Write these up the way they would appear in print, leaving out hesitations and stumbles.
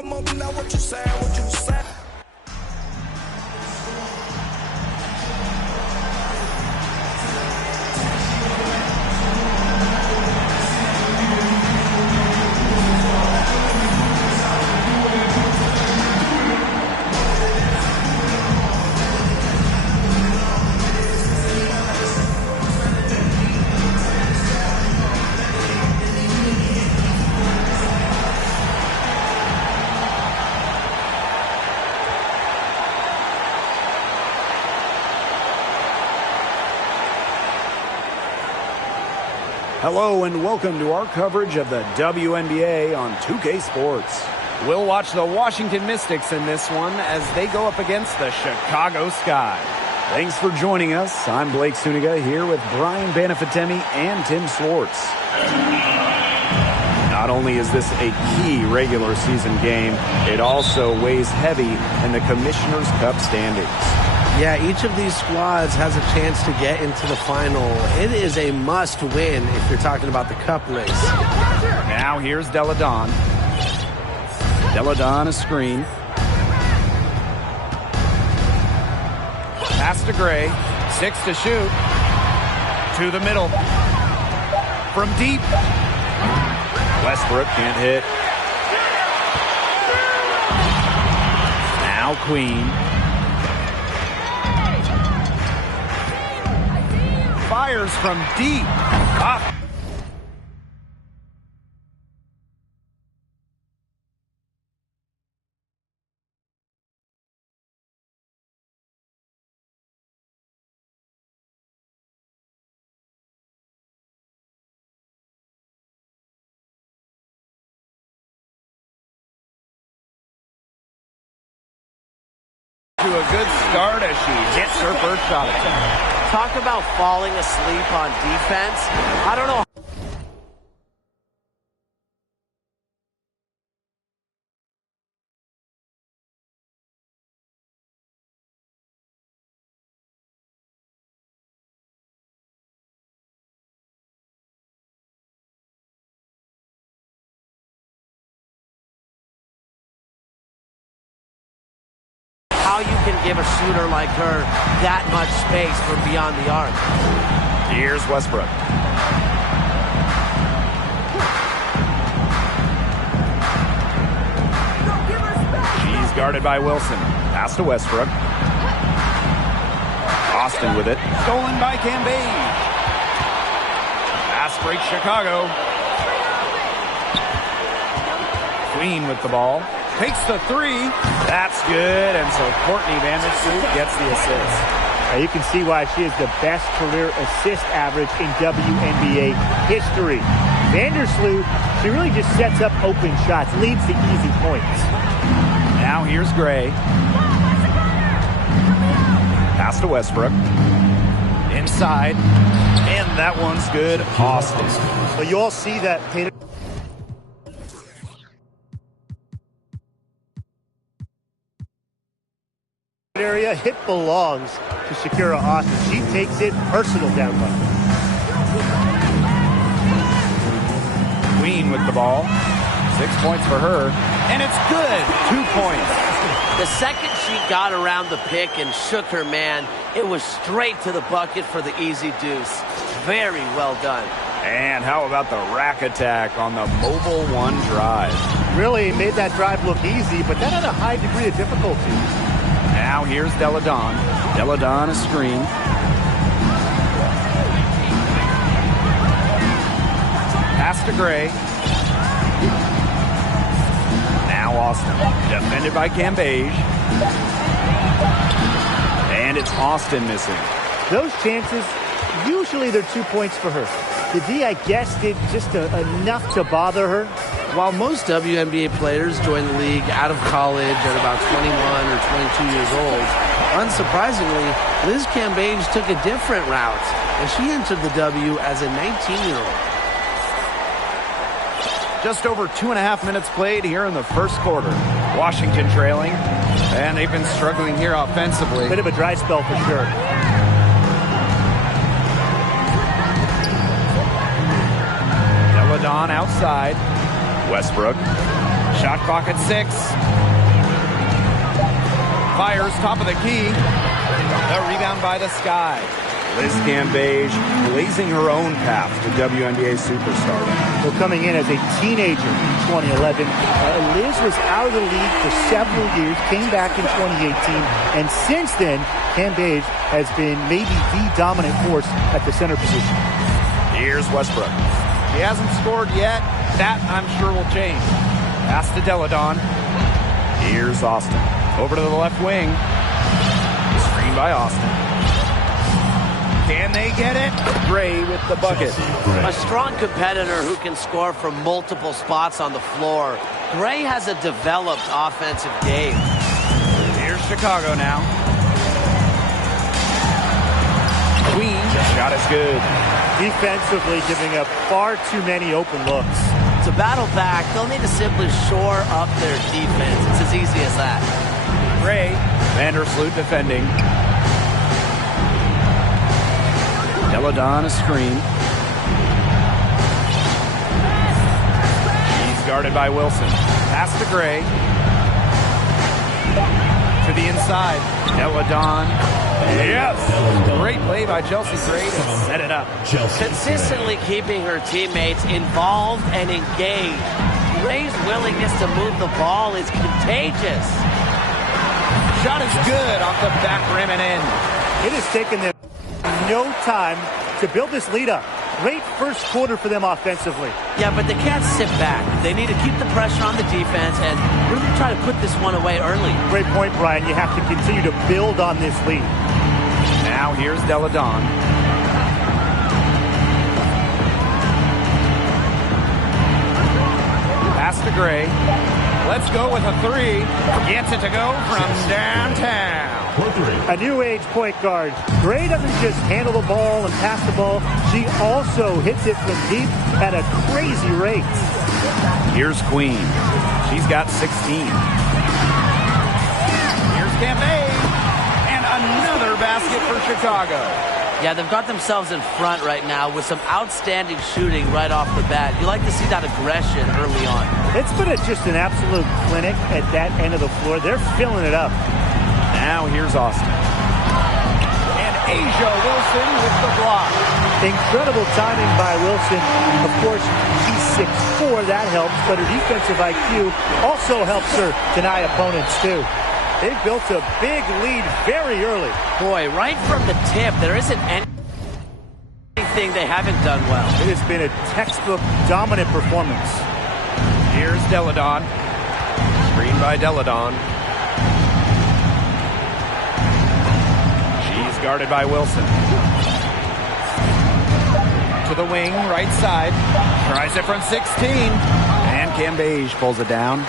come up now, what you say, what you say. Hello and welcome to our coverage of the WNBA on 2K Sports. We'll watch the Washington Mystics in this one as they go up against the Chicago Sky. Thanks for joining us. I'm Blake Suniga here with Brian Banafitemi and Tim Swartz. Not only is this a key regular season game, it also weighs heavy in the Commissioner's Cup standings. Yeah, each of these squads has a chance to get into the final. It is a must win if you're talking about the cup race. Now here's Deladon. Deladon a screen. Pass to Gray. 6 to shoot. To the middle. From deep. Westbrook can't hit. Now Queen. Fires from deep. Ah. To a good start as she hits her first shot attempt. Talk about falling asleep on defense. I don't know. How you can give a shooter like her that much space from beyond the arc. Here's Westbrook. She's guarded by Wilson. Pass to Westbrook. Austin with it. Stolen by Cambage. Pass breaks Chicago. Queen with the ball. Takes the three. That's good. And so Courtney Vandersloot gets the assist. You can see why she is the best career assist average in WNBA history. Vandersloot, she really just sets up open shots, leads the easy points. Now here's Gray. Pass to Westbrook. Inside. And that one's good. Austin. Well, you all see that area. Hit belongs to Shakira Austin. She takes it personal down low. Queen with the ball. 6 points for her. And it's good. 2 points. The second she got around the pick and shook her man, it was straight to the bucket for the easy deuce. Very well done. And how about the rack attack on the mobile one drive? Really made that drive look easy, but that had a high degree of difficulty. Now here's Deladon. Deladon a screen. Pass to Gray. Now Austin. Defended by Cambage. And it's Austin missing. Those chances, usually they're 2 points for her. The D, I guess, did just enough to bother her. While most WNBA players join the league out of college at about 21 or 22 years old, unsurprisingly, Liz Cambage took a different route, and she entered the W as a 19-year-old. Just over 2.5 minutes played here in the first quarter. Washington trailing, and they've been struggling here offensively. Bit of a dry spell for sure. Deladon outside. Westbrook. Shot clock at 6. Fires top of the key. The rebound by the Sky. Liz Cambage blazing her own path to WNBA superstardom. So coming in as a teenager in 2011, Liz was out of the league for several years, came back in 2018, and since then, Cambage has been maybe the dominant force at the center position. Here's Westbrook. He hasn't scored yet. That, I'm sure, will change. Pass to Deladon. Here's Austin. Over to the left wing. Screen by Austin. Can they get it? Gray with the bucket. A strong competitor who can score from multiple spots on the floor. Gray has a developed offensive game. Here's Chicago now. Queen. Shot is good. Defensively giving up far too many open looks. To battle back, they'll need to simply shore up their defense. It's as easy as that. Gray. Vandersloot defending. Deladon a screen. She's guarded by Wilson. Pass to Gray. To the inside. Deladon. Yes! Great play by Chelsea Gray to set it up. Consistently keeping her teammates involved and engaged. Gray's willingness to move the ball is contagious. Shot is good off the back rim and in. It has taken them no time to build this lead up. Great first quarter for them offensively. Yeah, but they can't sit back. They need to keep the pressure on the defense and really try to put this one away early. Great point, Brian. You have to continue to build on this lead. Now here's Deladon. Pass to Gray. Let's go with a 3. Gets it to go from downtown. A new age point guard. Gray doesn't just handle the ball and pass the ball. She also hits it from deep at a crazy rate. Here's Queen. She's got 16. Here's Cambage. And another basket for Chicago. Yeah, they've got themselves in front right now with some outstanding shooting right off the bat. You like to see that aggression early on. It's been just an absolute clinic at that end of the floor. They're filling it up. Now here's Austin. And Asia Wilson with the block. Incredible timing by Wilson. Of course, she's 6'4", that helps, but her defensive IQ also helps her deny opponents too. They've built a big lead very early. Boy, right from the tip, there isn't anything they haven't done well. It has been a textbook dominant performance. Here's Deladon. Screen by Deladon. She's guarded by Wilson. To the wing, right side. Tries it from 16. And Cambage pulls it down.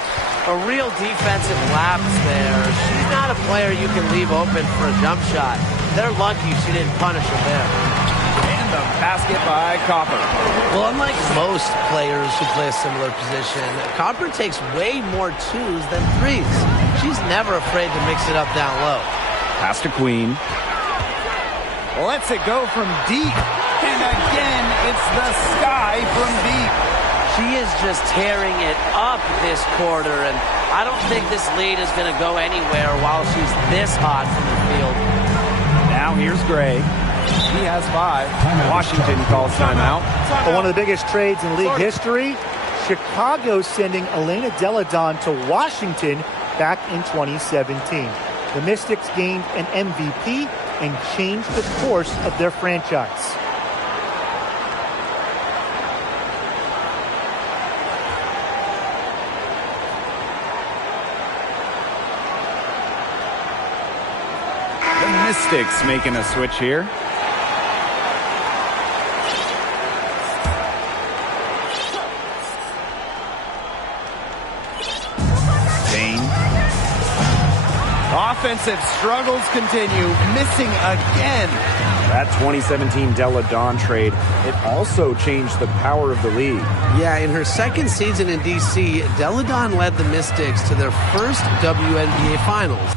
A real defensive lapse there. She's not a player you can leave open for a jump shot. They're lucky she didn't punish her there. And the basket by Copper. Well, unlike most players who play a similar position, Copper takes way more 2s than 3s. She's never afraid to mix it up down low. Pass to Queen. Lets it go from deep. And again, it's the Sky from deep. She is just tearing it up this quarter, and I don't think this lead is going to go anywhere while she's this hot from the field. Now here's Gray. She has 5. Washington calls timeout. But one of the biggest trades in league history, Chicago sending Elena Deladon to Washington back in 2017. The Mystics gained an MVP and changed the course of their franchise. Mystics making a switch here. Dane. Offensive struggles continue, missing again. That 2017 Deladon trade, it also changed the power of the league. Yeah, in her second season in D.C., Deladon led the Mystics to their first WNBA Finals.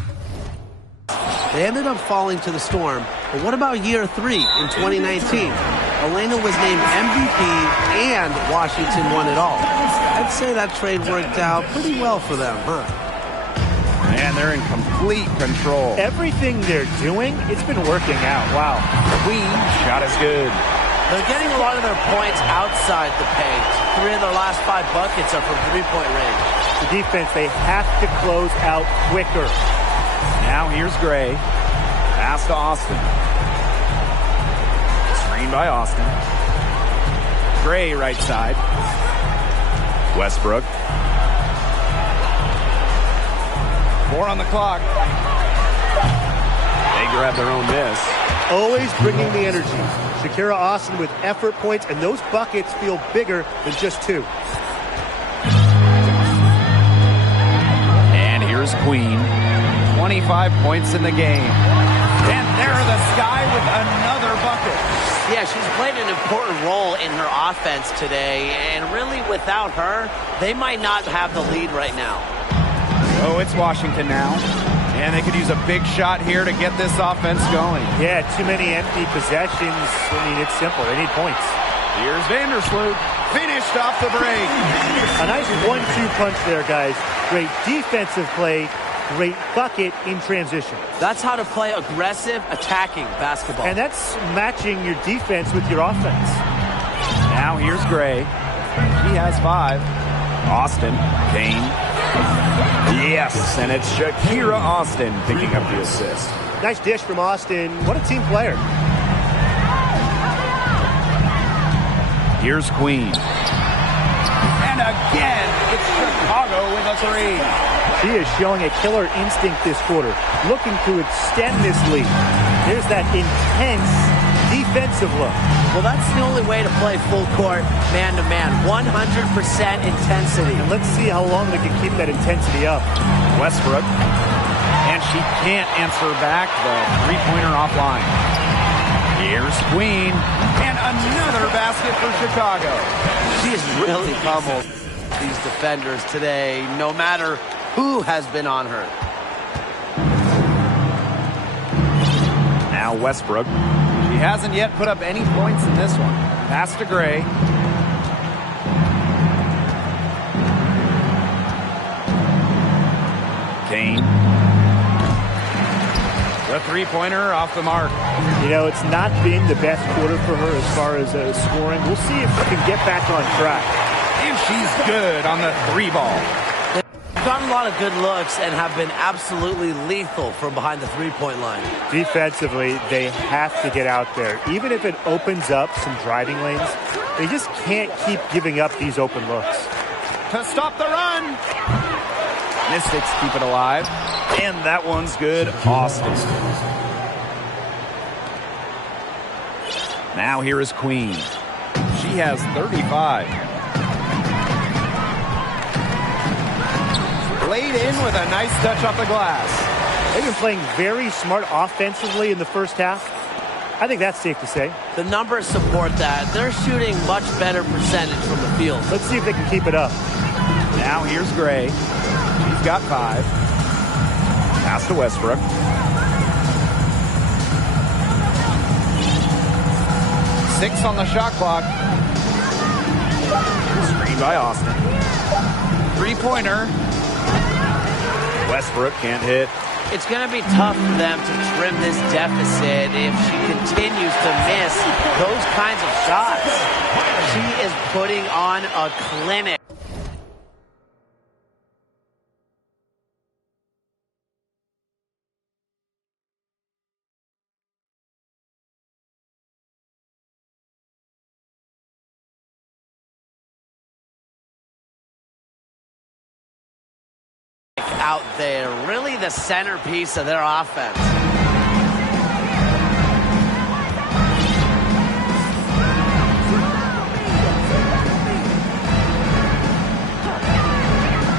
They ended up falling to the Storm. But what about year 3 in 2019? Elena was named MVP and Washington won it all. I'd say that trade worked out pretty well for them, huh? And they're in complete control. Everything they're doing, it's been working out. Wow. Queen shot is good. They're getting a lot of their points outside the paint. 3 of their last 5 buckets are from three-point range. The defense, they have to close out quicker. Now here's Gray. Pass to Austin. Screen by Austin. Gray right side. Westbrook. 4 on the clock. They grab their own miss. Always bringing the energy. Shakira Austin with effort points, and those buckets feel bigger than just 2. And here's Queen. 25 points in the game. And there the Sky with another bucket. Yeah, she's played an important role in her offense today, and really without her, they might not have the lead right now. Oh, it's Washington now. And they could use a big shot here to get this offense going. Yeah, too many empty possessions. I mean, it's simple. They need points. Here's Vandersloot. Finished off the break. A nice 1-2 punch there, guys. Great defensive play. Great bucket in transition. That's how to play aggressive, attacking basketball. And that's matching your defense with your offense. Now here's Gray. He has 5. Austin. Kane. Yes, and it's Shakira Austin picking up the assist. Nice dish from Austin. What a team player. Here's Queen. And again, it's Chicago with a 3. She is showing a killer instinct this quarter, looking to extend this lead. There's that intense defensive look. Well, that's the only way to play full court, man-to-man. 100% intensity. And let's see how long they can keep that intensity up. Westbrook. And she can't answer back the three-pointer offline. Here's Queen. And another basket for Chicago. She has really pummeled these defenders today, no matter who has been on her. Now Westbrook. He hasn't yet put up any points in this one. Pass to Gray. Kane. The three-pointer off the mark. You know, it's not been the best quarter for her as far as scoring. We'll see if she can get back on track. And she's good on the 3-ball. They've gotten a lot of good looks and have been absolutely lethal from behind the three-point line. Defensively, they have to get out there. Even if it opens up some driving lanes, they just can't keep giving up these open looks. To stop the run. Mystics keep it alive. And that one's good. Austin. Now here is Queen. She has 35. Laid in with a nice touch off the glass. They've been playing very smart offensively in the first half. I think that's safe to say. The numbers support that. They're shooting much better percentage from the field. Let's see if they can keep it up. Now here's Gray. He's got 5. Pass to Westbrook. Six on the shot clock. Screen by Austin. Three-pointer. Westbrook can't hit. It's going to be tough for them to trim this deficit if she continues to miss those kinds of shots. She is putting on a clinic. Out there, really the centerpiece of their offense.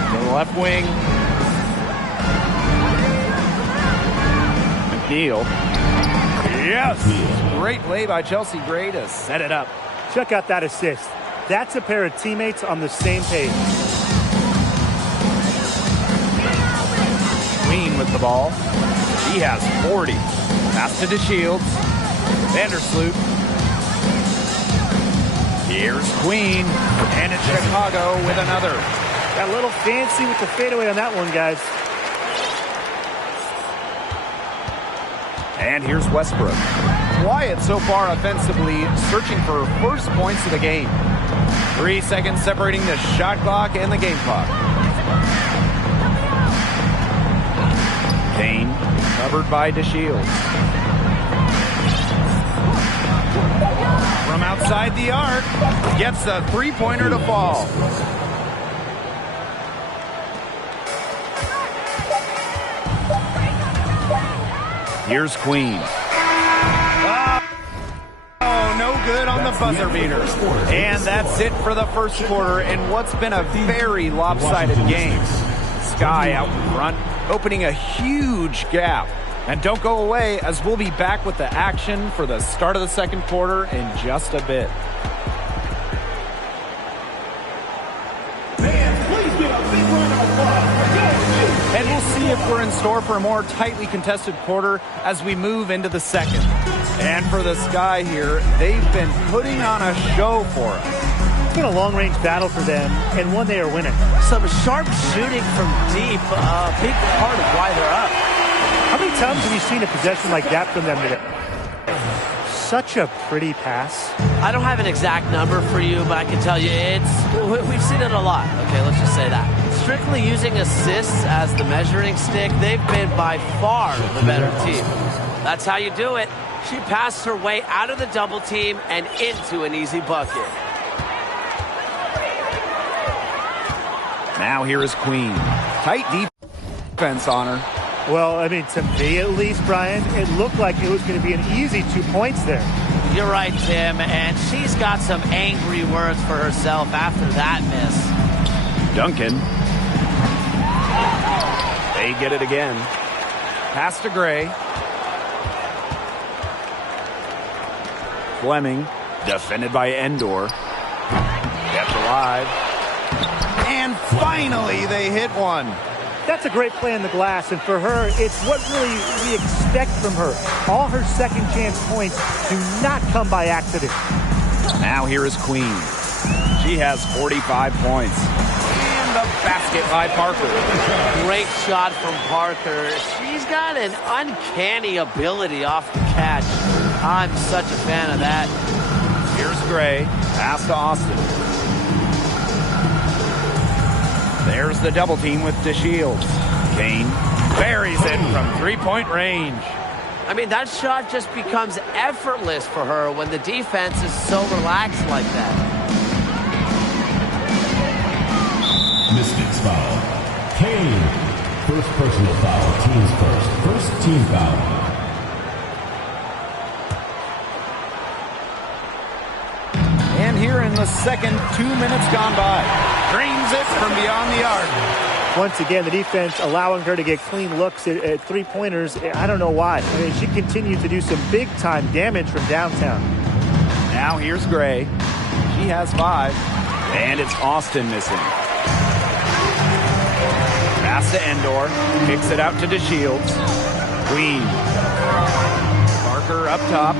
To the left wing. McNeil. Yes! Great play by Chelsea Gray to set it up. Check out that assist. That's a pair of teammates on the same page. With the ball. He has 40. Pass to DeShields. Vandersloot. Here's Queen, and it's Chicago with another. Got a little fancy with the fadeaway on that one, guys. And here's Westbrook. Quiet so far offensively, searching for first points of the game. 3 seconds separating the shot clock and the game clock. Kane, covered by DeShields. From outside the arc, gets a three-pointer to fall. Here's Queen. Oh, no good on the buzzer beater. And that's it for the first quarter in what's been a very lopsided game. Sky out in front, opening a huge gap. And don't go away, as we'll be back with the action for the start of the second quarter in just a bit. And we'll see if we're in store for a more tightly contested quarter as we move into the second. And for the Sky here, they've been putting on a show for us. It's been a long-range battle for them, and one they are winning. Some sharp shooting from deep, a big part of why they're up. How many times have you seen a possession like that from them today? Such a pretty pass. I don't have an exact number for you, but I can tell you we've seen it a lot. Okay, let's just say that. Strictly using assists as the measuring stick, they've been by far the better team. That's how you do it. She passed her way out of the double team and into an easy bucket. Now here is Queen. Tight defense on her. Well, I mean, to me at least, Brian, it looked like it was going to be an easy 2 points there. You're right, Tim, and she's got some angry words for herself after that miss. Duncan. They get it again. Pass to Gray. Fleming, defended by Endor. Kept alive. And finally, they hit one. That's a great play on the glass, and for her, it's what really we expect from her. All her second chance points do not come by accident. Now here is Queen. She has 45 points. And the basket by Parker. Great shot from Parker. She's got an uncanny ability off the catch. I'm such a fan of that. Here's Gray. Pass to Austin. There's the double team with DeShields. Kane buries it from three-point range. I mean, that shot just becomes effortless for her when the defense is so relaxed like that. Mystics foul. Kane. First personal foul. Teams first. First team foul. And here in the second, 2 minutes gone by. Drains it from beyond the arc. Once again, the defense allowing her to get clean looks at three-pointers. I don't know why. I mean, she continued to do some big-time damage from downtown. Now here's Gray. She has 5. And it's Austin missing. Pass to Endor. Kicks it out to DeShields. Queen. Parker up top.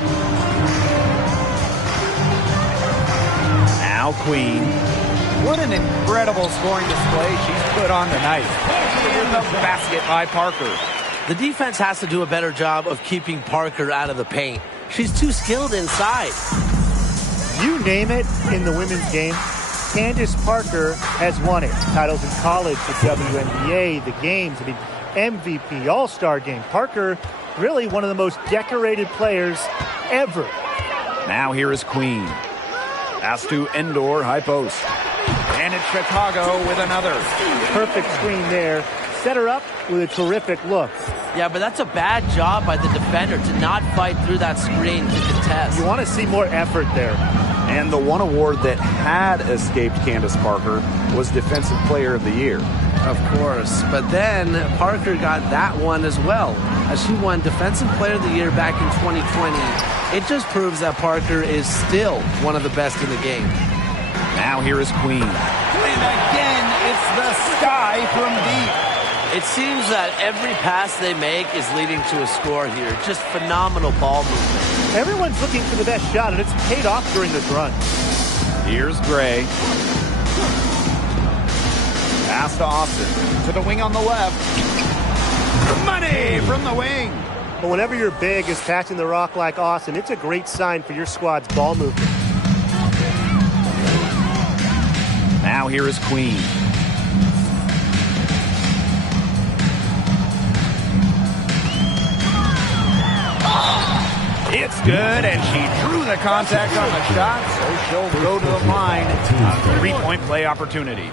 Now Queen. What an incredible scoring display she's put on tonight. Here's the basket by Parker. The defense has to do a better job of keeping Parker out of the paint. She's too skilled inside. You name it in the women's game, Candace Parker has won it. Titles in college, the WNBA, the games, the MVP, All-Star game. Parker, really one of the most decorated players ever. Now here is Queen. Pass to Endor, high post. And it's Chicago with another. Perfect screen there. Set her up with a terrific look. Yeah, but that's a bad job by the defender to not fight through that screen to contest. You want to see more effort there. And the one award that had escaped Candace Parker was Defensive Player of the Year. Of course. But then Parker got that one as well, as she won Defensive Player of the Year back in 2020. It just proves that Parker is still one of the best in the game. Now here is Queen. And again, it's the Sky from deep. It seems that every pass they make is leading to a score here. Just phenomenal ball movement. Everyone's looking for the best shot, and it's paid off during this run. Here's Gray. Pass to Austin. To the wing on the left. Money from the wing. But whenever your big is catching the rock like Austin, it's a great sign for your squad's ball movement. Now here is Queen. It's good, and she drew the contact on the shot, so she'll go to the line. A three-point play opportunity.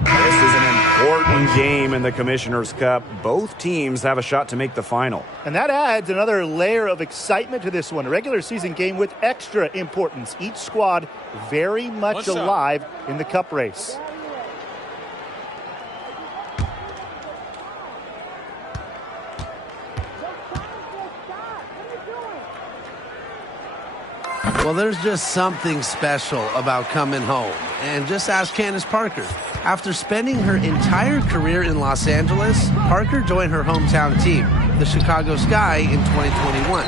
This is an important game in the Commissioner's Cup. Both teams have a shot to make the final. And that adds another layer of excitement to this one. A regular season game with extra importance. Each squad very much alive in the cup race. Well, there's just something special about coming home. And just ask Candace Parker. After spending her entire career in Los Angeles, Parker joined her hometown team, the Chicago Sky, in 2021.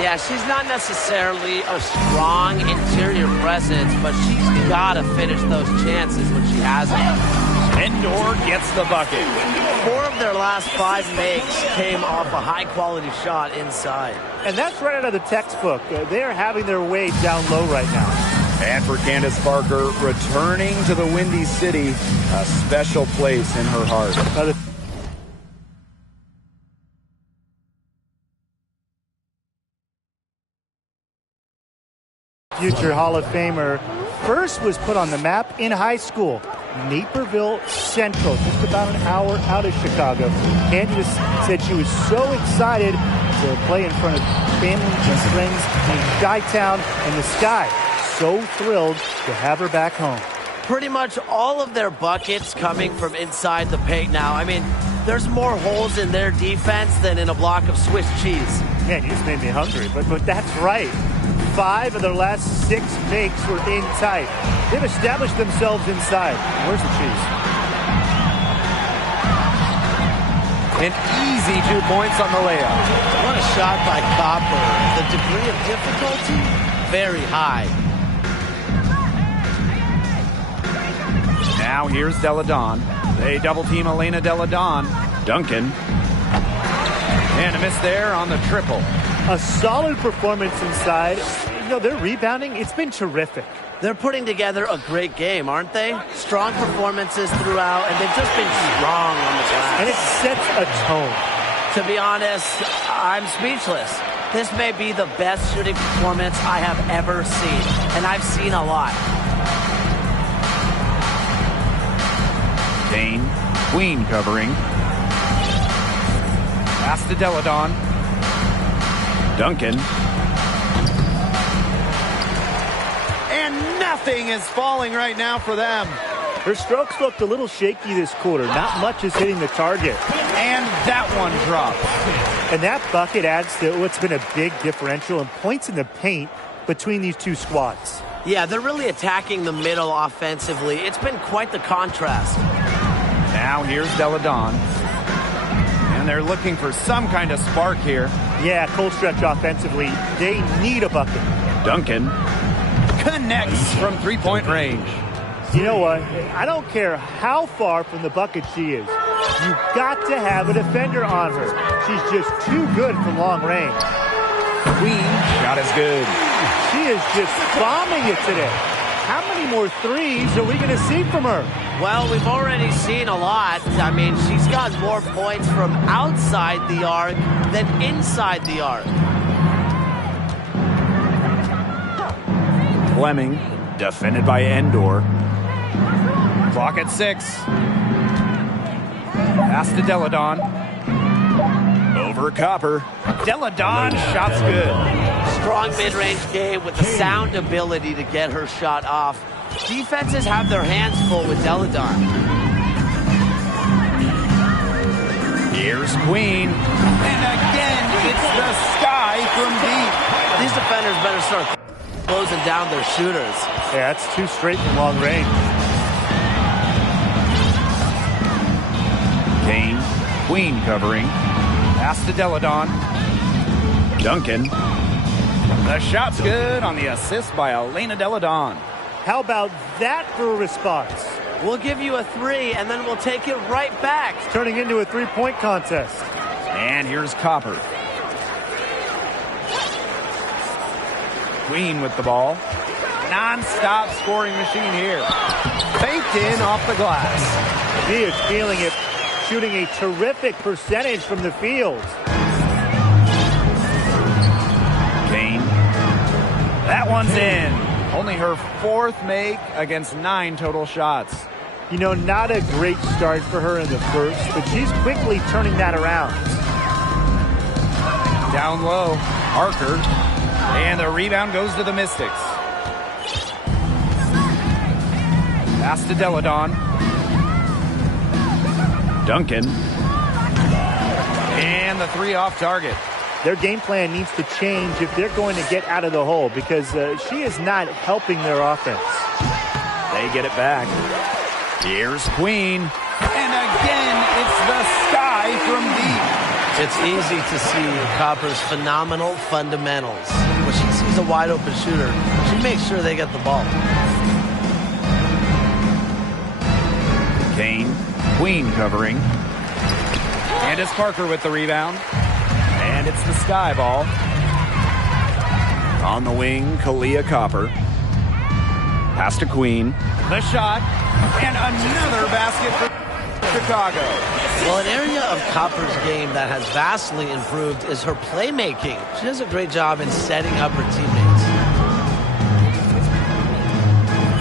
Yeah, she's not necessarily a strong interior presence, but she's got to finish those chances when she has them. Endor gets the bucket. 4 of their last 5 makes came off a high-quality shot inside. And that's right out of the textbook. They're having their way down low right now. And for Candace Parker, returning to the Windy City, a special place in her heart. Future Hall of Famer first was put on the map in high school. Naperville Central, just about an hour out of Chicago. Candace said she was so excited to play in front of family and friends in Chi-Town and the Sky. So thrilled to have her back home. Pretty much all of their buckets coming from inside the paint now. I mean, there's more holes in their defense than in a block of Swiss cheese. Man, you just made me hungry, but that's right. 5 of their last 6 makes were in tight. They've established themselves inside. Where's the cheese? An easy 2 points on the layup. What a shot by Copper. The degree of difficulty, very high. Now here's Deladon. They double-team Elena Deladon. Duncan. And a miss there on the triple. A solid performance inside. You know, their rebounding, it's been terrific. They're putting together a great game, aren't they? Strong performances throughout, and they've just been strong on the glass. And it sets a tone. To be honest, I'm speechless. This may be the best shooting performance I have ever seen, and I've seen a lot. Dane, Queen covering. Pass to Deladon. Duncan. And nothing is falling right now for them. Her strokes looked a little shaky this quarter. Not much is hitting the target. And that one drops. And that bucket adds to what's been a big differential in points in the paint between these two squads. Yeah, they're really attacking the middle offensively. It's been quite the contrast. Now here's Deladon. And they're looking for some kind of spark here. Yeah, cold stretch offensively. They need a bucket. Duncan connects from three-point range. You know what? I don't care how far from the bucket she is. You've got to have a defender on her. She's just too good from long range. Queen shot is good. She is just bombing it today. How many more threes are we going to see from her? Well, we've already seen a lot. I mean, she's got more points from outside the arc than inside the arc. Fleming, defended by Endor. Clock at 6. Pass to Deladon. Over Copper. Deladon, shot's good. Strong mid-range game with the sound ability to get her shot off. Defenses have their hands full with Deladon. Here's Queen. And again, it's the Sky from deep. These defenders better start closing down their shooters. Yeah, that's 2 straight from long range. Kane, Queen covering. Pass to Deladon. Duncan. The shot's good on the assist by Elena Deladon. How about that for a response? We'll give you a 3, and then we'll take it right back. It's turning into a three-point contest. And here's Copper. Queen with the ball. Non-stop scoring machine here. Baked in off the glass. She is feeling it, shooting a terrific percentage from the field. Kane. That one's in. Only her 4th make against 9 total shots. You know, not a great start for her in the first, but she's quickly turning that around. Down low, Parker. And the rebound goes to the Mystics. Pass to Deladon. Duncan. And the 3 off target. Their game plan needs to change if they're going to get out of the hole because she is not helping their offense. They get it back. Here's Queen. And again, it's the sky from deep. It's easy to see Copper's phenomenal fundamentals. When she sees a wide open shooter, she makes sure they get the ball. Kane. Queen covering. And it's Parker with the rebound. And it's the sky ball. On the wing, Kalia Copper. Pass to Queen. The shot. And another basket for Chicago. Well, an area of Copper's game that has vastly improved is her playmaking. She does a great job in setting up her teammates.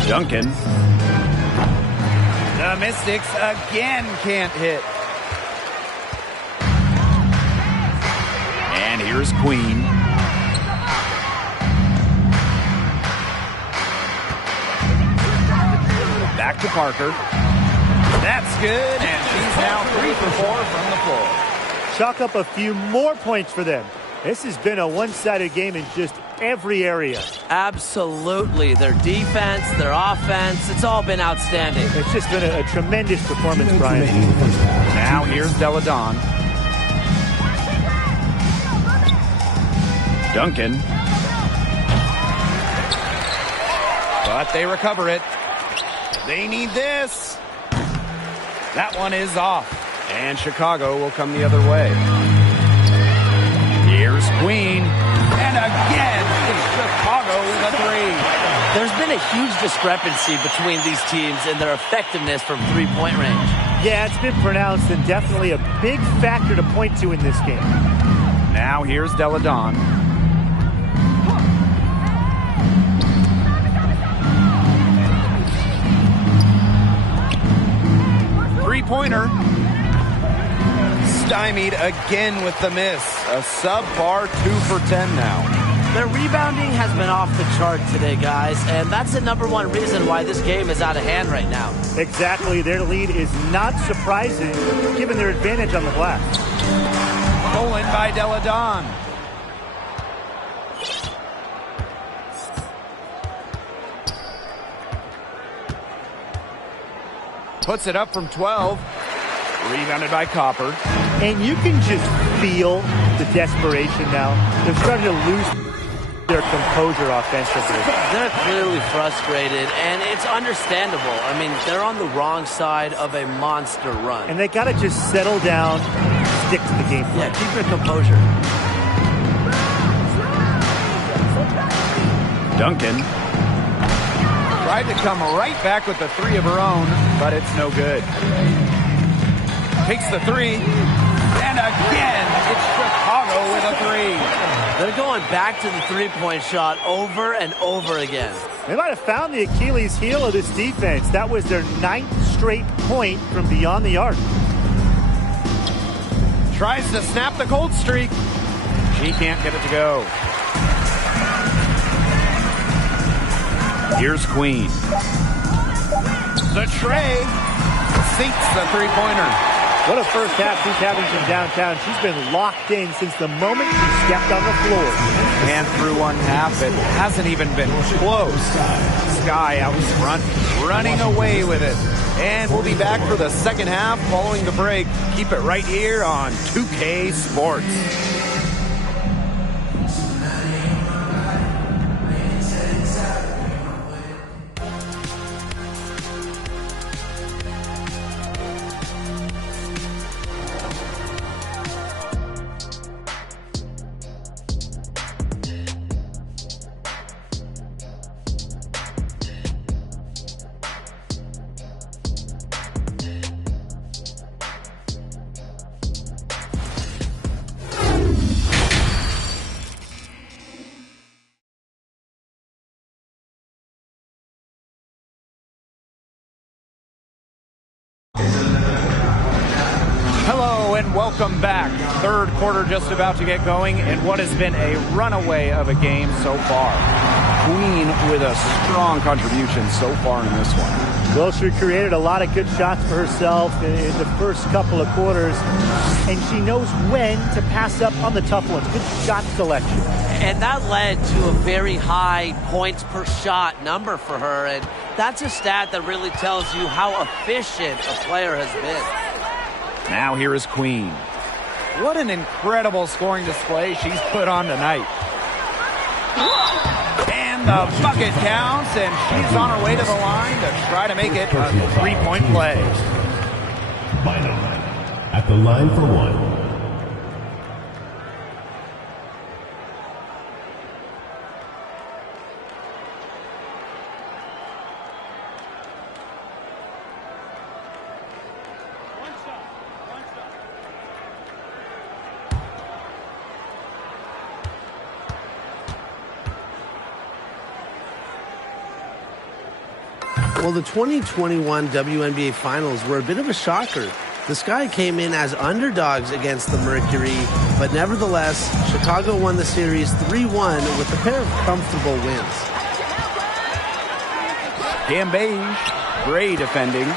Duncan. The Mystics again can't hit. And here's Queen. Back to Parker. That's good, and she's now 3 for 4 from the floor. Chalk up a few more points for them. This has been a one-sided game in just every area. Absolutely. Their defense, their offense, it's all been outstanding. It's just been a tremendous performance, Brian. Now here's Deladon. Duncan. But they recover it. They need this. That one is off. And Chicago will come the other way. Here's Queen. And again, it's Chicago with a 3. There's been a huge discrepancy between these teams in their effectiveness from three-point range. Yeah, it's been pronounced and definitely a big factor to point to in this game. Now here's Deladon. Three-pointer. Stymied again with the miss. A subpar 2 for 10 now. Their rebounding has been off the chart today, guys, and that's the #1 reason why this game is out of hand right now. Exactly. Their lead is not surprising, given their advantage on the glass. Stolen by Deladon. Puts it up from 12. Rebounded by Copper. And you can just feel the desperation now. They're starting to lose their composure offensively. They're clearly frustrated, and it's understandable. I mean, they're on the wrong side of a monster run. And they got to just settle down, stick to the game plan. Yeah, keep your composure. Duncan. Tried to come right back with the 3 of her own, but it's no good. Takes the 3. And again, it's Chicago with a 3. They're going back to the three-point shot over and over again. They might have found the Achilles heel of this defense. That was their 9th straight point from beyond the arc. Tries to snap the cold streak. She can't get it to go. Here's Queen. The tray sinks the three-pointer. What a first half she's having from downtown. She's been locked in since the moment she stepped on the floor. And through one half, it hasn't even been close. Sky out front, running away with it. And we'll be back for the second half following the break. Keep it right here on 2K Sports. Hello and welcome back. Third quarter just about to get going in what has been a runaway of a game so far. Queen with a strong contribution so far in this one. Well, she created a lot of good shots for herself in the first couple of quarters, and she knows when to pass up on the tough ones. Good shot selection. And that led to a very high points per shot number for her, and that's a stat that really tells you how efficient a player has been. Now here is Queen. What an incredible scoring display she's put on tonight. And the bucket counts, and she's on her way to the line to try to make it a three-point play. Bynum at the line for one. Well, the 2021 WNBA Finals were a bit of a shocker. The Sky came in as underdogs against the Mercury, but nevertheless, Chicago won the series 3-1 with a pair of comfortable wins. Cambage, Gray defending.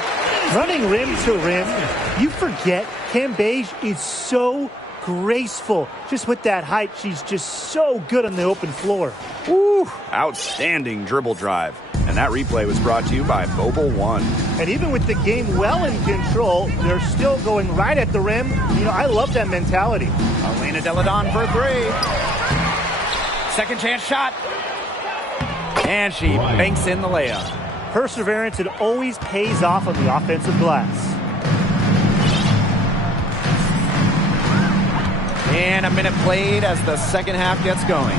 Running rim to rim, you forget Cambage is so graceful. Just with that height, she's just so good on the open floor. Woo! Outstanding dribble drive. And that replay was brought to you by Mobile One. And even with the game well in control, they're still going right at the rim. You know, I love that mentality. Elena Deladon for three. Second chance shot. And she banks in the layup. Perseverance, it always pays off on the offensive glass. And a minute played as the second half gets going.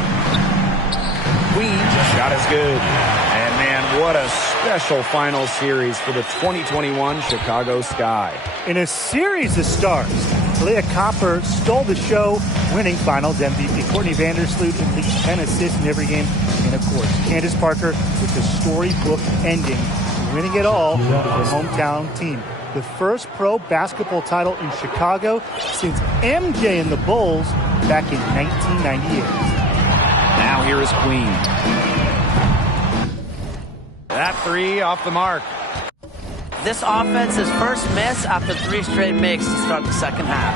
Queen, shot is good. And man, what a special final series for the 2021 Chicago Sky. In a series of stars, Leah Copper stole the show, winning Finals MVP. Courtney Vandersloot unleashed 10 assists in every game. And of course, Candace Parker with the storybook ending, winning it all with her hometown team. The first pro basketball title in Chicago since MJ and the Bulls back in 1998. Now here is Queen. That three off the mark. This offense's first miss after three straight makes to start the second half.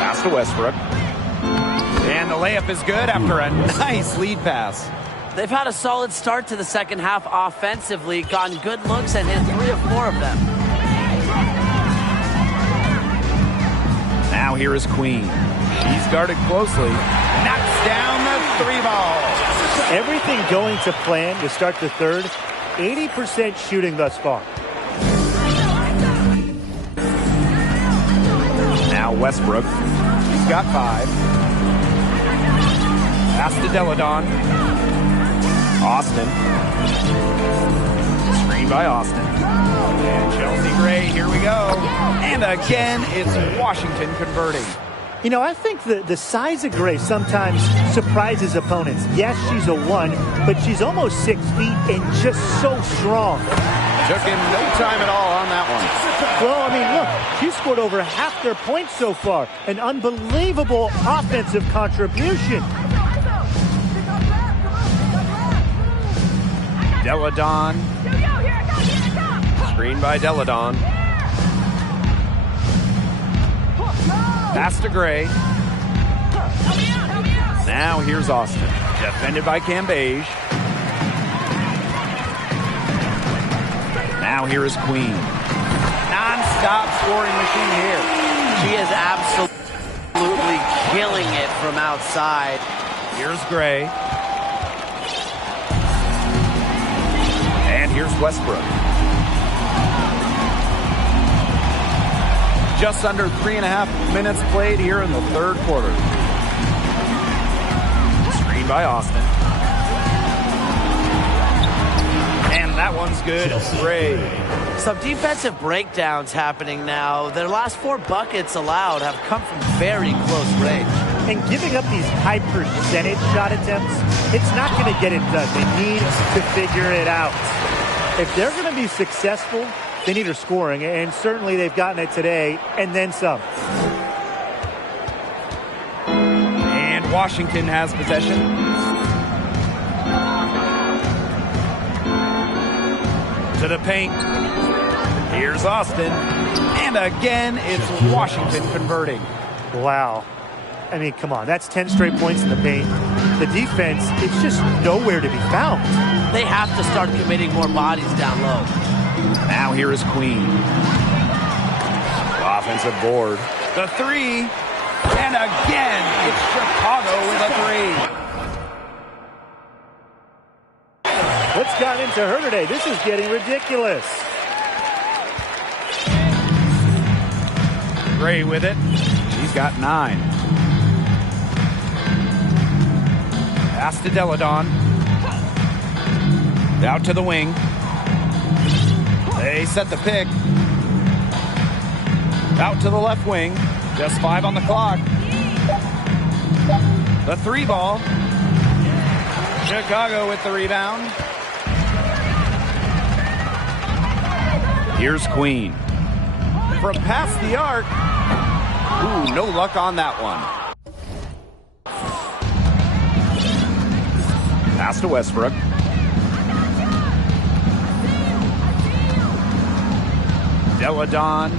Pass to Westbrook. And the layup is good after a nice lead pass. They've had a solid start to the second half offensively, gotten good looks and hit 3 of 4 of them. Now here is Queen. She's guarded closely. Knocks down the three ball. Everything going to plan to start the third. 80% shooting thus far. Now Westbrook. He's got 5. Pass to Deladon. Austin. Screen by Austin. And Chelsea Gray, here we go. And again, it's Washington converting. You know, I think the size of Gray sometimes surprises opponents. Yes, she's a 1, but she's almost 6 feet and just so strong. Took him no time at all on that one. Well, I mean, look, she scored over half their points so far. An unbelievable offensive contribution. Deladon. Screen by Deladon. Pass to Gray. Now here's Austin. Defended by Cambage. Now here is Queen. Non-stop scoring machine here. She is absolutely killing it from outside. Here's Gray. And here's Westbrook. Just under 3.5 minutes played here in the third quarter. Screen by Austin. And that one's good. Gray. Some defensive breakdowns happening now. Their last 4 buckets allowed have come from very close range. And giving up these high percentage shot attempts, it's not going to get it done. They need to figure it out. If they're going to be successful, they need her scoring, and certainly they've gotten it today, and then some. And Washington has possession. To the paint. Here's Austin. And again, it's Washington converting. Wow. I mean, come on. That's 10 straight points in the paint. The defense, it's just nowhere to be found. They have to start committing more bodies down low. Now here is Queen. Offensive board. The three. And again, it's Chicago with a three. What's gotten into her today? This is getting ridiculous. Gray with it. She's got 9. Pass to Deladon. Out to the wing. They set the pick. Out to the left wing. Just 5 on the clock. The 3 ball. Chicago with the rebound. Here's Queen. From past the arc. Ooh, no luck on that one. Pass to Westbrook. Deladon.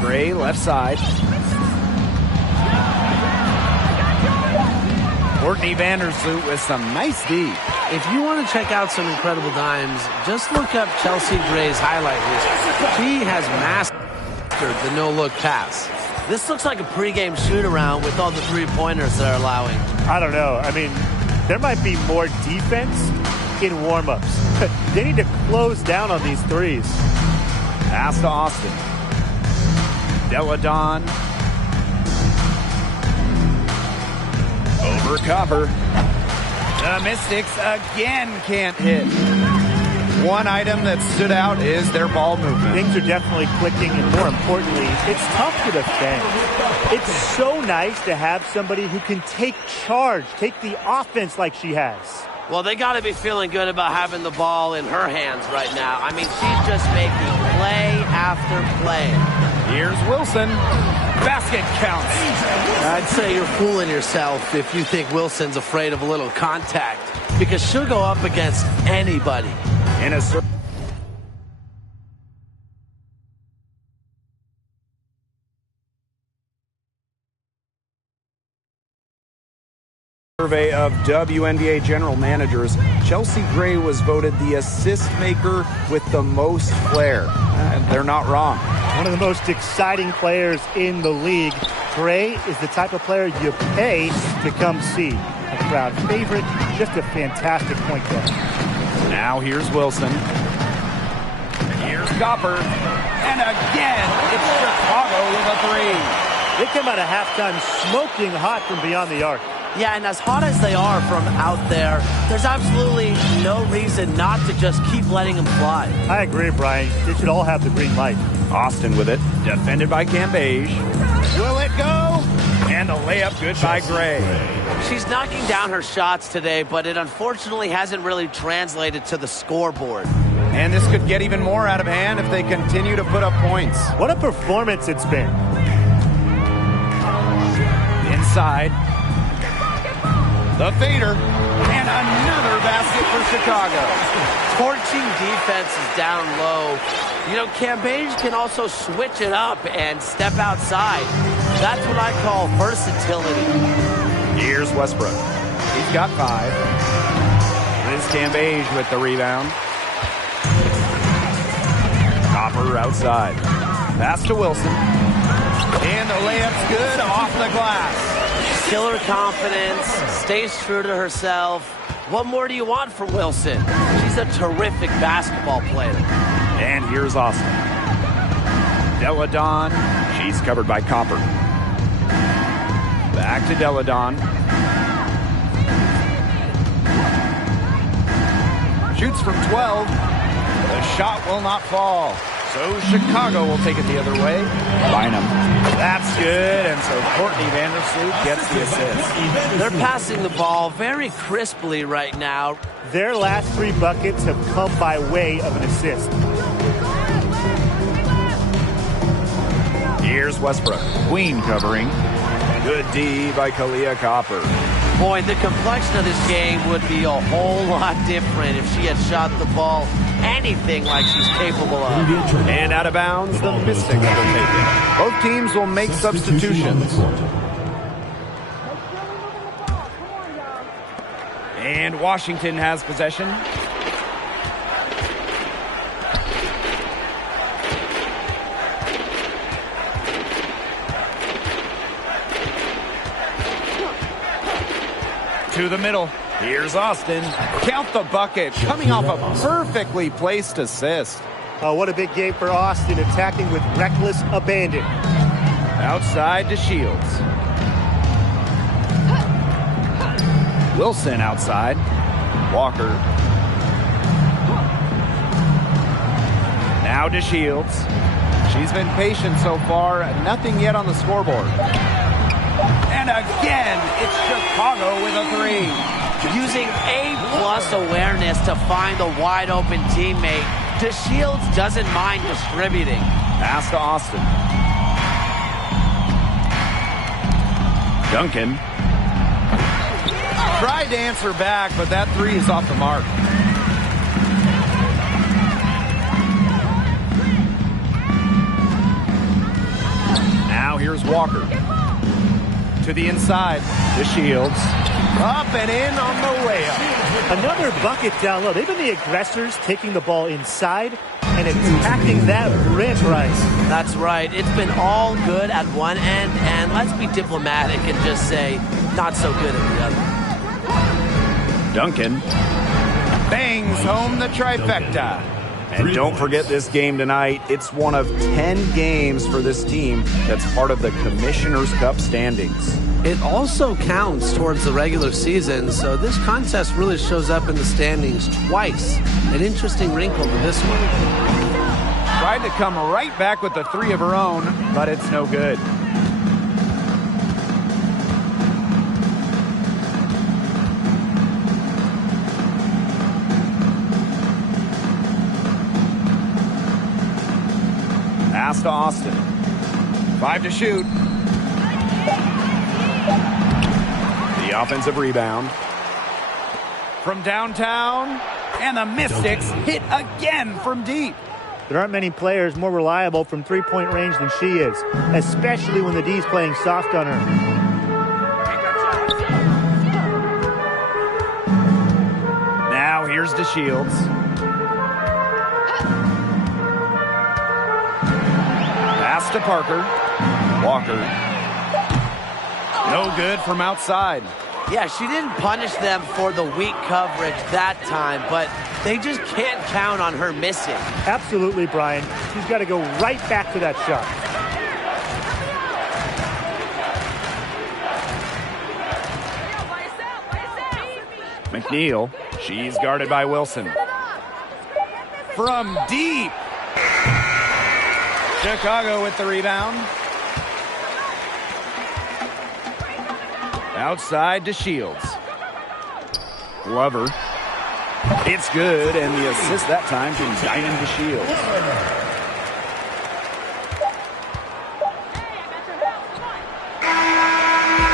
Gray, left side. Courtney Vandersloot with some nice D. If you want to check out some incredible dimes, just look up Chelsea Gray's highlight reel. She has mastered the no-look pass. This looks like a pregame shoot-around with all the three-pointers they're allowing. I don't know. I mean, there might be more defense in warm-ups. They need to close down on these threes. Pass to Austin. Deladon. Over Copper. The Mystics again can't hit. One item that stood out is their ball movement. Things are definitely clicking, and more importantly, it's tough to defend. It's so nice to have somebody who can take charge, take the offense like she has. Well, they got to be feeling good about having the ball in her hands right now. I mean, she's just making play after play. Here's Wilson. Basket counts. I'd say you're fooling yourself if you think Wilson's afraid of a little contact, because she'll go up against anybody. In a survey of WNBA general managers, Chelsea Gray was voted the assist maker with the most flair. They're not wrong. One of the most exciting players in the league. Gray is the type of player you pay to come see. A crowd favorite, just a fantastic point guard. Now here's Wilson. Here's Copper. And again, it's Chicago with a three. They come out of halftime smoking hot from beyond the arc. Yeah, and as hot as they are from out there, there's absolutely no reason not to just keep letting them fly. I agree, Brian. They should all have the green light. Austin with it. Defended by Cambage. Will it go? And a layup good by Gray. She's knocking down her shots today, but it unfortunately hasn't really translated to the scoreboard. And this could get even more out of hand if they continue to put up points. What a performance it's been. Inside. The fader. And another basket for Chicago. Torching defense is down low. You know, Cambage can also switch it up and step outside. That's what I call versatility. Here's Westbrook. He's got 5. Liz Cambage with the rebound. Copper outside. Pass to Wilson. And the layup's good off the glass. Killer confidence, stays true to herself. What more do you want from Wilson? She's a terrific basketball player. And here's Austin. Deladon. She's covered by Copper. Back to Deladon. Shoots from 12. The shot will not fall. So Chicago will take it the other way. Bynum. That's good. And so Courtney Vandersloot gets the assist. They're passing the ball very crisply right now. Their last 3 buckets have come by way of an assist. Here's Westbrook. Queen covering. Good D by Kalia Copper. Boy, the complexion of this game would be a whole lot different if she had shot the ball anything like she's capable of. And out of bounds, the Mystics will take it. Both teams will make substitutions. And Washington has possession. To the middle. Here's Austin. Count the bucket. Coming off a perfectly placed assist. Oh, what a big game for Austin, attacking with reckless abandon. Outside to Shields. Wilson outside. Walker. Now to Shields. She's been patient so far. Nothing yet on the scoreboard. And again, it's Chicago with a 3. Using A+ awareness to find the wide open teammate, DeShields doesn't mind distributing. Pass to Austin. Duncan. Tried to answer back, but that 3 is off the mark. Now here's Walker. To the inside. DeShields. Up and in on the layup. Another bucket down low. They've been the aggressors, taking the ball inside and attacking that rim, Bryce. That's right. It's been all good at one end, and let's be diplomatic and just say not so good at the other. Duncan bangs home the trifecta. And don't forget this game tonight. It's one of 10 games for this team that's part of the Commissioner's Cup standings. It also counts towards the regular season, so this contest really shows up in the standings twice. An interesting wrinkle to this one. Tried to come right back with the 3 of her own, but it's no good. Pass to Austin. 5 to shoot. The offensive rebound. From downtown. And the Mystics hit again from deep. There aren't many players more reliable from three-point range than she is, especially when the D's playing soft on her. Now here's DeShields. Pass to Parker. Walker. No good from outside. Yeah, she didn't punish them for the weak coverage that time, but they just can't count on her missing. Absolutely, Brian. She's got to go right back to that shot. McNeil. She's guarded by Wilson. From deep. Chicago with the rebound. Outside to Shields. Glover. It's good, and the assist that time from Diamond to Shields.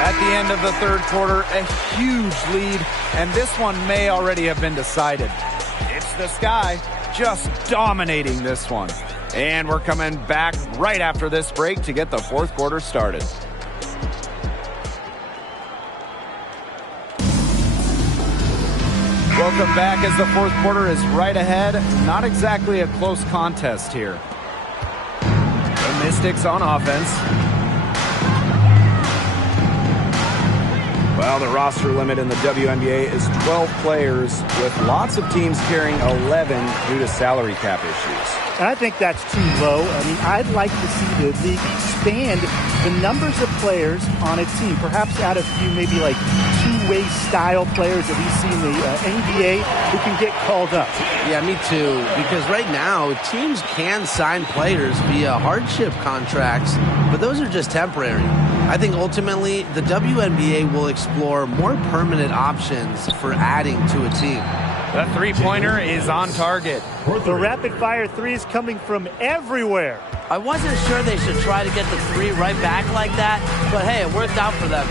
At the end of the third quarter, a huge lead, and this one may already have been decided. It's the Sky just dominating this one. And we're coming back right after this break to get the fourth quarter started. Welcome back as the fourth quarter is right ahead. Not exactly a close contest here. The Mystics on offense. Well, the roster limit in the WNBA is 12 players, with lots of teams carrying 11 due to salary cap issues. And I think that's too low. I mean, I'd like to see the league expand the numbers of players on a team. Perhaps add a few, maybe like 2 two-way style players that we see in the NBA who can get called up. Yeah, me too. Because right now, teams can sign players via hardship contracts, but those are just temporary. I think ultimately the WNBA will explore more permanent options for adding to a team. The three-pointer is on target. The rapid-fire three is coming from everywhere. I wasn't sure they should try to get the three right back like that, but hey, it worked out for them.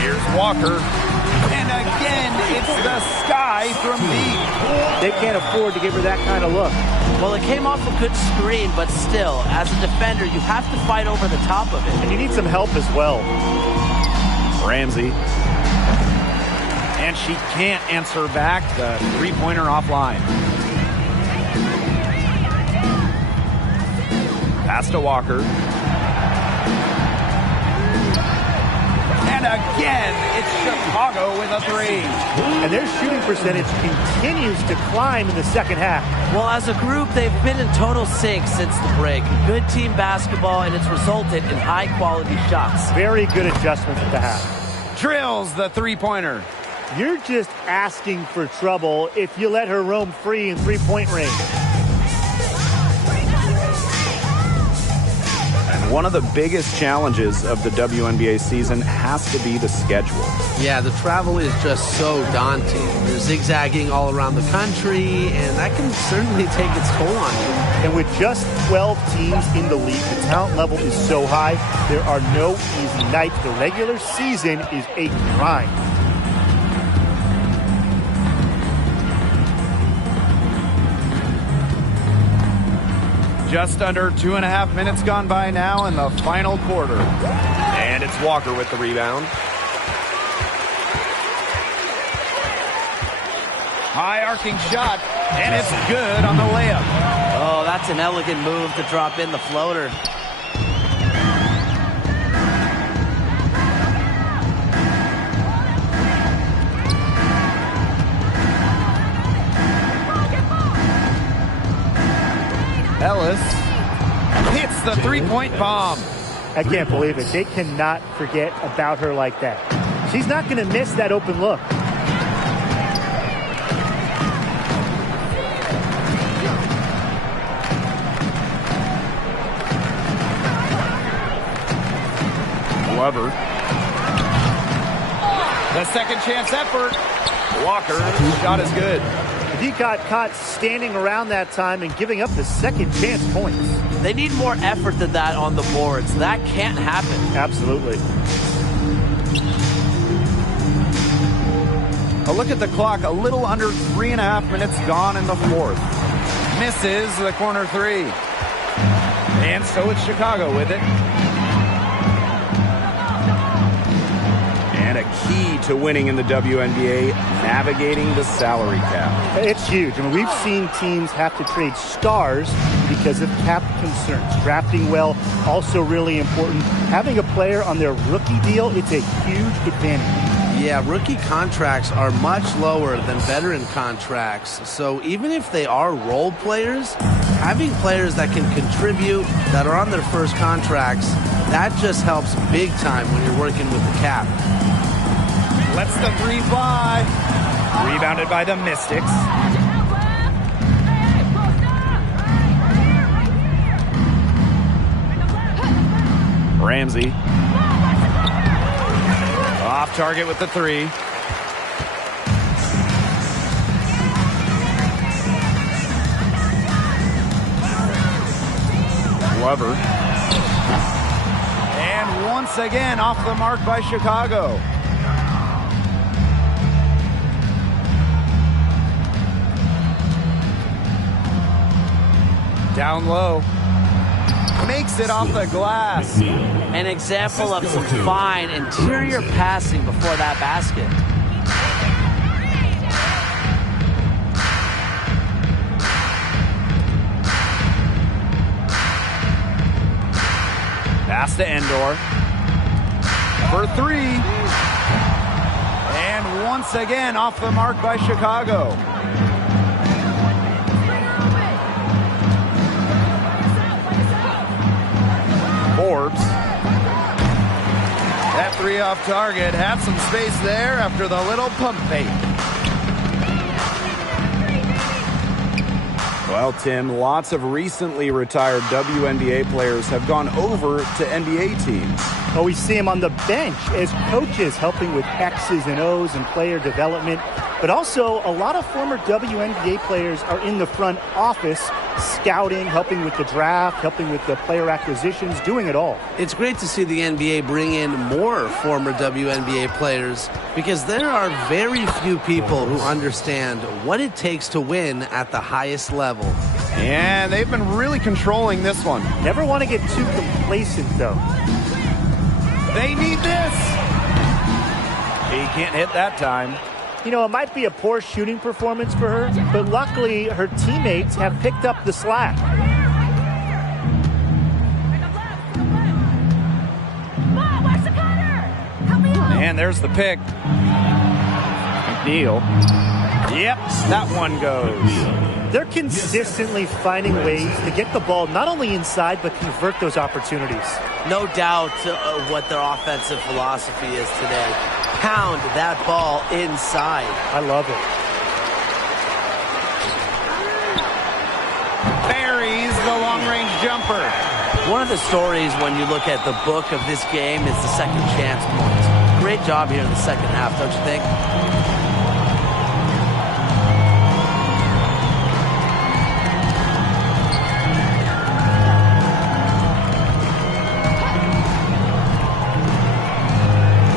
Here's Walker. And again, it's the sky from deep. They can't afford to give her that kind of look. Well, it came off a good screen, but still, as a defender, you have to fight over the top of it. And you need some help as well. Ramsey. And she can't answer back. The three-pointer offline. Pass to Walker. And again, it's Chicago with a three. And their shooting percentage continues to climb in the second half. Well, as a group, they've been in total sync since the break. Good team basketball, and it's resulted in high-quality shots. Very good adjustments at the half. Drills the three-pointer. You're just asking for trouble if you let her roam free in three-point range. One of the biggest challenges of the WNBA season has to be the schedule. Yeah, the travel is just so daunting. They're zigzagging all around the country, and that can certainly take its toll on you. And with just 12 teams in the league, the talent level is so high, there are no easy nights. The regular season is a grind. Just under 2.5 minutes gone by now in the final quarter. And it's Walker with the rebound. High arcing shot, and it's good on the layup. Oh, that's an elegant move to drop in the floater. Ellis hits the three-point bomb. I can't believe it. They cannot forget about her like that. She's not going to miss that open look. Glover. The second chance effort. Walker, shot is good. He got caught standing around that time and giving up the second chance points. They need more effort than that on the boards. That can't happen. Absolutely. A look at the clock, a little under 3.5 minutes gone in the fourth. Misses the corner three. And so it's Chicago with it. And a key to winning in the WNBA, navigating the salary cap. It's huge. I mean, we've seen teams have to trade stars because of cap concerns. Drafting well, also really important. Having a player on their rookie deal, it's a huge advantage. Yeah, rookie contracts are much lower than veteran contracts. So even if they are role players, having players that can contribute, that are on their first contracts, that just helps big time when you're working with the cap. Lets the three fly. Rebounded by the Mystics. Ramsey. Off target with the three. Glover. And once again off the mark by Chicago. Down low. Makes it off the glass. An example of some fine interior passing before that basket. Pass to Endor. For three. And once again off the mark by Chicago. Forbes. That three off target had some space there after the little pump fake. Well, Tim, lots of recently retired WNBA players have gone over to NBA teams. Oh, we see him on the bench as coaches helping with X's and O's and player development. But also, a lot of former WNBA players are in the front office, scouting, helping with the draft, helping with the player acquisitions, doing it all. It's great to see the NBA bring in more former WNBA players because there are very few people who understand what it takes to win at the highest level. And they've been really controlling this one. Never want to get too complacent, though. They need this. He can't hit that time. You know, it might be a poor shooting performance for her, but luckily her teammates have picked up the slack. And there's the pick. McNeil. Yep, that one goes. They're consistently finding ways to get the ball not only inside, but convert those opportunities. No doubt what their offensive philosophy is today. Pound that ball inside. I love it. Buries the long-range jumper. One of the stories when you look at the book of this game is the second chance points. Great job here in the second half, don't you think?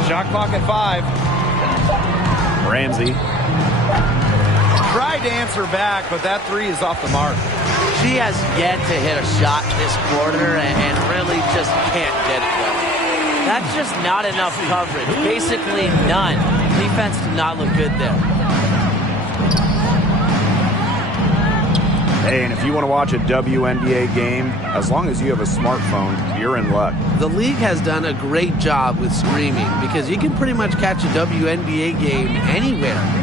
Shot clock at 5. Ramsey. Tried to answer back, but that three is off the mark. She has yet to hit a shot this quarter and really just can't get it going. That's just not enough coverage. Basically none. Defense did not look good there. Hey, and if you want to watch a WNBA game, as long as you have a smartphone, you're in luck. The league has done a great job with streaming because you can pretty much catch a WNBA game anywhere.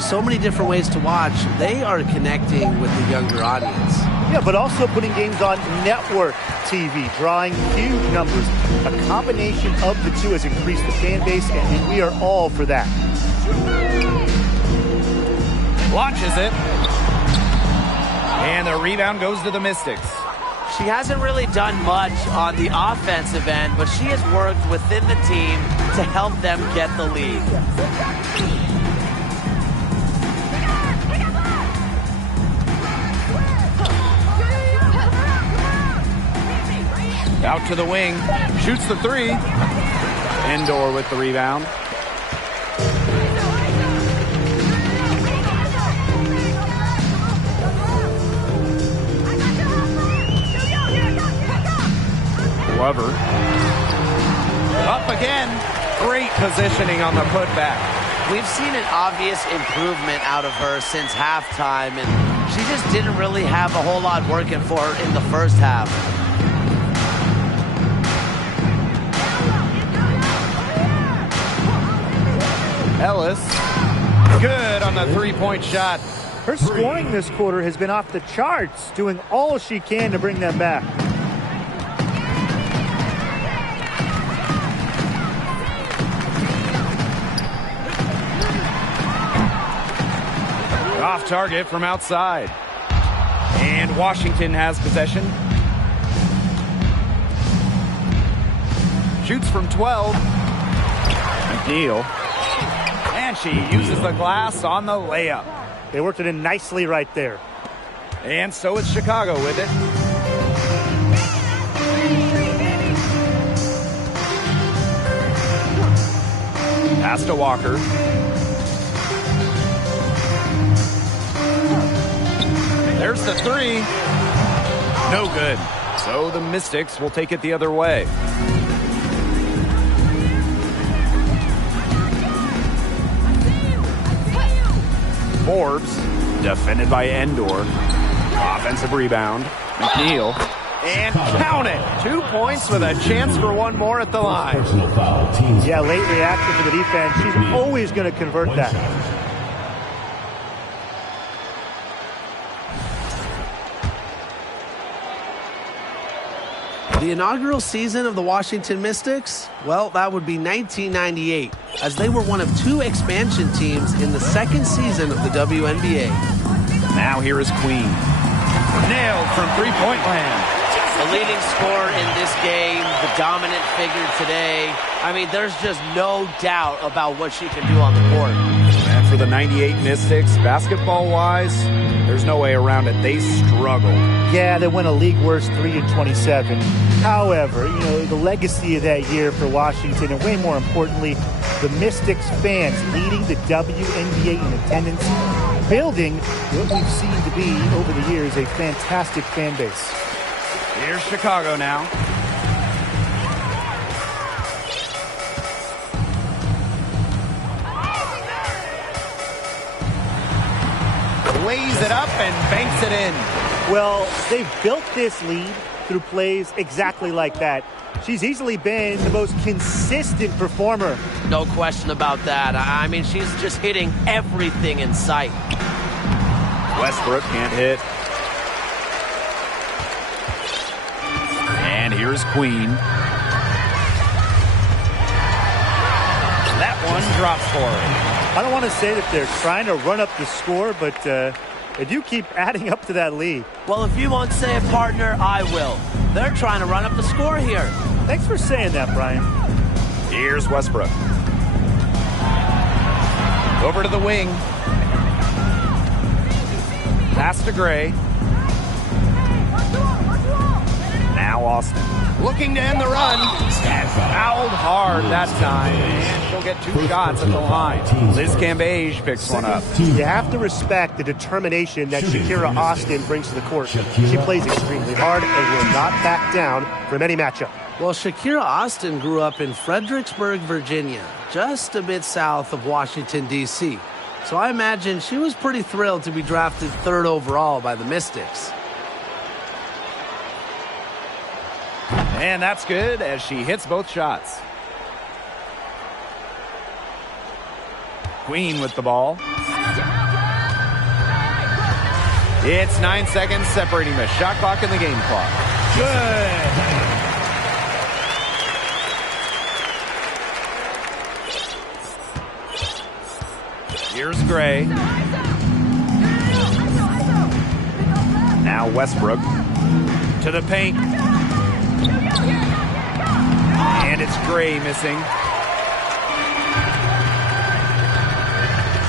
with so many different ways to watch, they are connecting with the younger audience. Yeah, but also putting games on network TV, drawing huge numbers. A combination of the two has increased the fan base, and we are all for that. Launches it. And the rebound goes to the Mystics. She hasn't really done much on the offensive end, but she has worked within the team to help them get the lead. Out to the wing. Shoots the three. Indoor with the rebound. Glover. Up again. Great positioning on the putback. We've seen an obvious improvement out of her since halftime, and she just didn't really have a whole lot working for her in the first half. Ellis. Good on the three-point shot. Her scoring this quarter has been off the charts, doing all she can to bring them back. Off target from outside. And Washington has possession. Shoots from 12. McNeil. And she uses the glass on the layup. They worked it in nicely right there. And so it's Chicago with it. Pass to Walker. There's the three. No good. So the Mystics will take it the other way. Forbes, defended by Endor. Offensive rebound. McNeil. And count it. 2 points with a chance for one more at the line. Yeah, late reaction for the defense. She's always going to convert that. The inaugural season of the Washington Mystics? Well, that would be 1998, as they were one of two expansion teams in the second season of the WNBA. Now here is Queen. Nailed from three-point land. The leading scorer in this game, the dominant figure today. I mean, there's just no doubt about what she can do on the court. And for the 98 Mystics, basketball-wise, there's no way around it. They struggled. Yeah, they went a league worst 3-27. However, the legacy of that year for Washington, and way more importantly, the Mystics fans leading the WNBA in attendance, building what we've seen to be over the years a fantastic fan base. Here's Chicago now. Lays it up and banks it in. Well, they've built this lead through plays exactly like that. She's easily been the most consistent performer. No question about that. I mean, she's just hitting everything in sight. Westbrook can't hit. And here's Queen. That one drops for her. I don't want to say that they're trying to run up the score, but they do keep adding up to that lead. Well, if you won't say it, partner, I will. They're trying to run up the score here. Thanks for saying that, Brian. Here's Westbrook. Over to the wing. Pass to Gray. Now Austin. Looking to end the run. Fouled hard that time. And she'll get two shots at the line. Liz Cambage picks one up. You have to respect the determination that Shakira Austin brings to the court. She plays extremely hard and will not back down from any matchup. Well, Shakira Austin grew up in Fredericksburg, Virginia, just a bit south of Washington, D.C. So I imagine she was pretty thrilled to be drafted 3rd overall by the Mystics. And that's good as she hits both shots. Queen with the ball. It's 9 seconds separating the shot clock and the game clock. Good. Here's Gray. Now Westbrook to the paint. And it's Gray missing.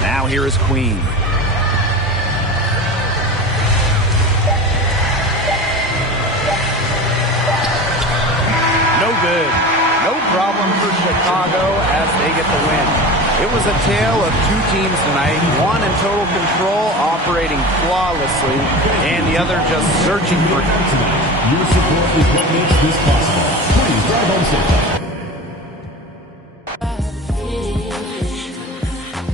Now here is Queen. No good. No problem for Chicago as they get the win. It was a tale of two teams tonight, one in total control, operating flawlessly, and the other just searching for... Your support is what makes this possible. Please drive home safely.